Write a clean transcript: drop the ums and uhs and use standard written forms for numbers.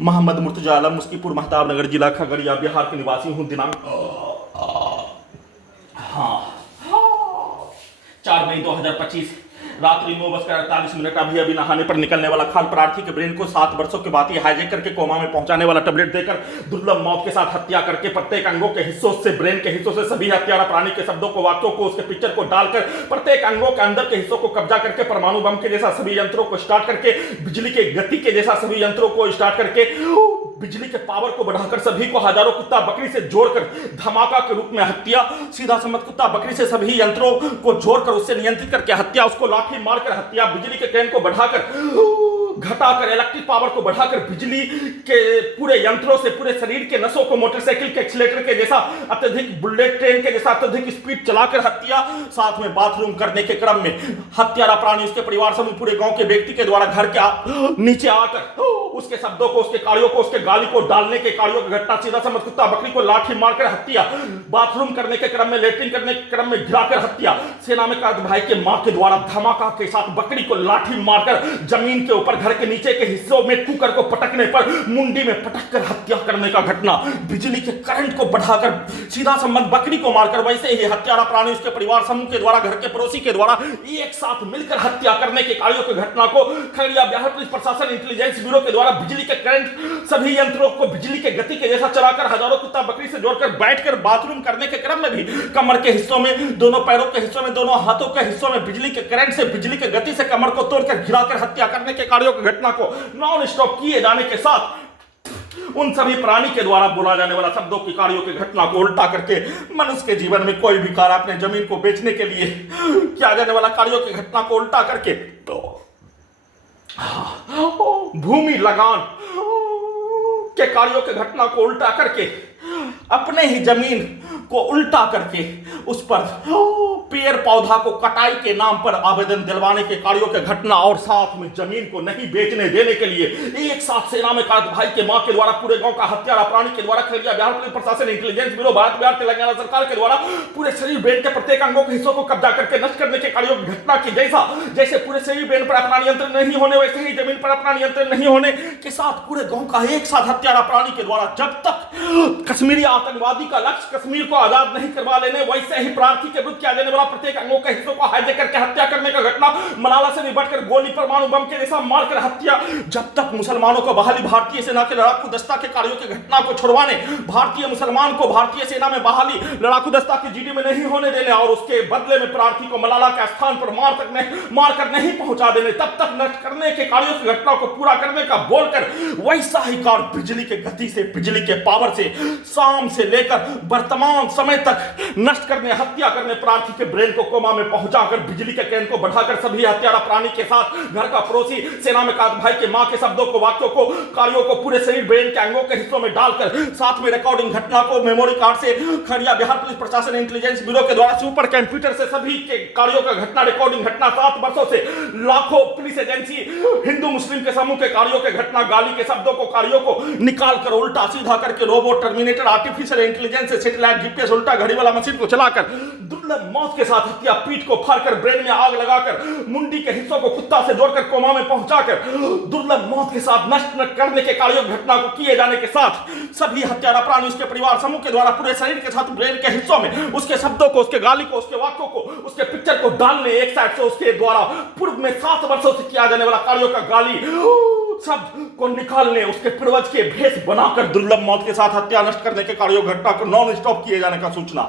मोहम्मद मुर्तजा आलम, मुस्कीपुर, महताब नगर, जिला खगड़िया, बिहार के निवासी हूँ। दिनांक 4 मई 2025 रात्रि 9:48। अभी नहाने पर निकलने वाला खान प्रार्थी के ब्रेन को 7 वर्षों के बाद हाईजैक करके कोमा में पहुंचाने वाला टैबलेट देकर दुर्लभ मौत के साथ हत्या करके प्रत्येक अंगों के हिस्सों से, ब्रेन के हिस्सों से सभी हत्यारा प्राणी के शब्दों को, वाक्यों को, उसके पिक्चर को डालकर प्रत्येक अंगों के अंदर के हिस्सों को कब्जा करके परमाणु बम के जैसा सभी यंत्रों को स्टार्ट करके, बिजली के गति के जैसा सभी यंत्रों को स्टार्ट करके, बिजली के पावर को बढ़ाकर सभी को हजारों कुत्ता बकरी से जोड़कर धमाका के रूप में हत्या, सीधा समझ कुत्ता बकरी से सभी यंत्रों को जोड़कर उससे नियंत्रित करके हत्या, उसको लाठी मारकर हत्या, बिजली के ट्रेन को बढ़ाकर घटाकर, इलेक्ट्रिक पावर को बढ़ाकर बिजली के पूरे यंत्रों से पूरे शरीर के नसों को मोटरसाइकिल के एक्सीलेटर के जैसा अत्यधिक, बुलेट ट्रेन के जैसा अत्यधिक स्पीड चलाकर हत्या, साथ में बाथरूम करने के क्रम में हत्यारा प्राणी उसके परिवार समूह पूरे गांव के व्यक्ति के द्वारा घर के नीचे आकर उसके शब्दों को, उसके कार्यों को, उसके गाली को डालने के कार्यों की घटना, सीधा समझ कुत्ता बकरी को लाठी मारकर हत्या, बाथरूम करने के क्रम में, लेटरिन करने के क्रम में गिराकर हत्या, सेना में काद भाई के मां के द्वारा धमाका के साथ बकरी को लाठी मारकर जमीन के ऊपर घर के नीचे के हिस्सों में कुकर को पटकने पर मुंडी में पटक कर हत्या करने का घटना, बिजली के करंट को बढ़ाकर सीधा संबंध बकरी को मारकर, वैसे ही हत्यारा प्राणी उसके परिवार समूह के द्वारा, घर के पड़ोसी के द्वारा एक साथ मिलकर हत्या करने के कार्यों की घटना को खगड़िया बिहार पुलिस प्रशासन इंटेलिजेंस ब्यूरो के द्वारा बिजली के करंट सभी यंत्रों को बिजली के गति के जैसा चलाकर हजारों कुत्ता बकरी से जोड़कर बैठकर बाथरूम करने के क्रम में भी कमर के हिस्सों में, दोनों पैरों के हिस्सों में, दोनों हाथों के हिस्सों में बिजली के करंट से, बिजली के गति से कमर को तोड़कर गिराकर हत्या करने के कार्यों की घटना को नॉन स्टॉप किए जाने के साथ उन सभी प्राणी के द्वारा बोला जाने वाला शब्दों की, कार्यों की घटना को उल्टा करके मनुष्य के जीवन में कोई भी कार्य, अपने जमीन को बेचने के लिए किया जाने वाला कार्यों की घटना को उल्टा करके भूमि लगान के कार्यों की घटना को उल्टा करके अपने ही जमीन को उल्टा करके उस पर पेड़ पौधा को कटाई के नाम पर आवेदन दिलवाने के कार्यों के घटना, और साथ में जमीन को नहीं बेचने देने के लिए एक साथ सेना में काद भाई के मां के द्वारा पूरे गांव का हत्यारा प्राणी के द्वारा खगड़िया बिहार पुलिस प्रशासन इंटेलिजेंस ब्यूरो भारत बिहार तेलंगाना सरकार के द्वारा पूरे शरीर ब्रेन के प्रत्येक अंगों के हिस्सों को कब्जा करके नष्ट करने के कार्यों की घटना की जैसा, जैसे पूरे शरीर ब्रेन पर अपना नियंत्रण नहीं होने, वैसे ही जमीन पर अपना नियंत्रण नहीं होने के साथ पूरे गांव का एक साथ हत्यारा प्राणी के द्वारा जब तक कश्मीरी आतंकवादी का लक्ष्य कश्मीर को आजाद नहीं करवा लेने, वैसे ही प्रार्थी के विरुद्ध किया जाने वाला प्रत्येक अंगों के हिस्सों को हाईजैक करके हत्या करने का घटना, मलाला से निपटकर गोली परमाणु बम के जैसा मारकर हत्या, जब तक मुसलमानों को बहाली, भारतीय सेना के लड़ाकू दस्ता के कार्यों की घटना को छुड़वाने, भारतीय मुसलमान को भारतीय सेना में बहाली, लड़ाकू दस्ता की जीडी में नहीं होने देने और उसके बदले में प्रार्थी को मलाला के स्थान पर मार कर नहीं पहुंचा देने, तब तक नष्ट करने के कार्यों की घटना को पूरा करने का बोलकर वैसा ही कार्य बिजली के गति से, बिजली के पावर से शाम से लेकर वर्तमान समय तक नष्ट करने, हत्या करने, प्रार्थी के ब्रेन को कोमा में पहुंचाकर बिजली के कैन को बढ़ाकर सभी हत्यारा प्राणी के साथ घर का पड़ोसी, सेना में काद भाई के मां के शब्दों को, वाक्यों को, कार्यों को पूरे शरीर ब्रेन के अंगों के हिस्सों में डालकर साथ में रिकॉर्डिंग घटना को मेमोरी कार्ड से खगड़िया बिहार पुलिस प्रशासन इंटेलिजेंस ब्यूरो के द्वारा सुपर कंप्यूटर से सभी के कार्यों का घटना रिकॉर्डिंग घटना 7 वर्षों से लाखों पुलिस एजेंसी हिंदू मुस्लिम के समूह के कार्यों के घटना, गाली के शब्दों को, कार्यों को निकाल कर उल्टा सीधा करके रोबोट, टर्मिनेटर, आर्टिफिशियल इंटेलिजेंस से सैटेलाइट, जीपीएस, उल्टा घड़ी वाला मशीन को चलाकर दुर्लभ मौत के साथ हत्या, पीठ को फाड़कर ब्रेन में आग लगाकर मुंडी के हिस्सों को कुत्ता से जोड़कर कोमा में पहुंचाकर दुर्लभ मौत के साथ नष्ट करने के कार्यों घटना को किए जाने के साथ सभी हत्यारा प्राणी उसके परिवार समूह के द्वारा पूरे शरीर के साथ ब्रेन के हिस्सों में उसके शब्दों को, उसके गाली को, उसके वाक्यों को, उसके पिक्चर को डालने, एक साइड से उसके द्वारा पूर्व में 7 वर्षों से किया जाने वाला कार्यों का गाली सब को निकालने, उसके पूर्वज के भेष बनाकर दुर्लभ मौत के साथ हत्या, नष्ट करने के कार्यों घटना को नॉन स्टॉप किए जाने का सूचना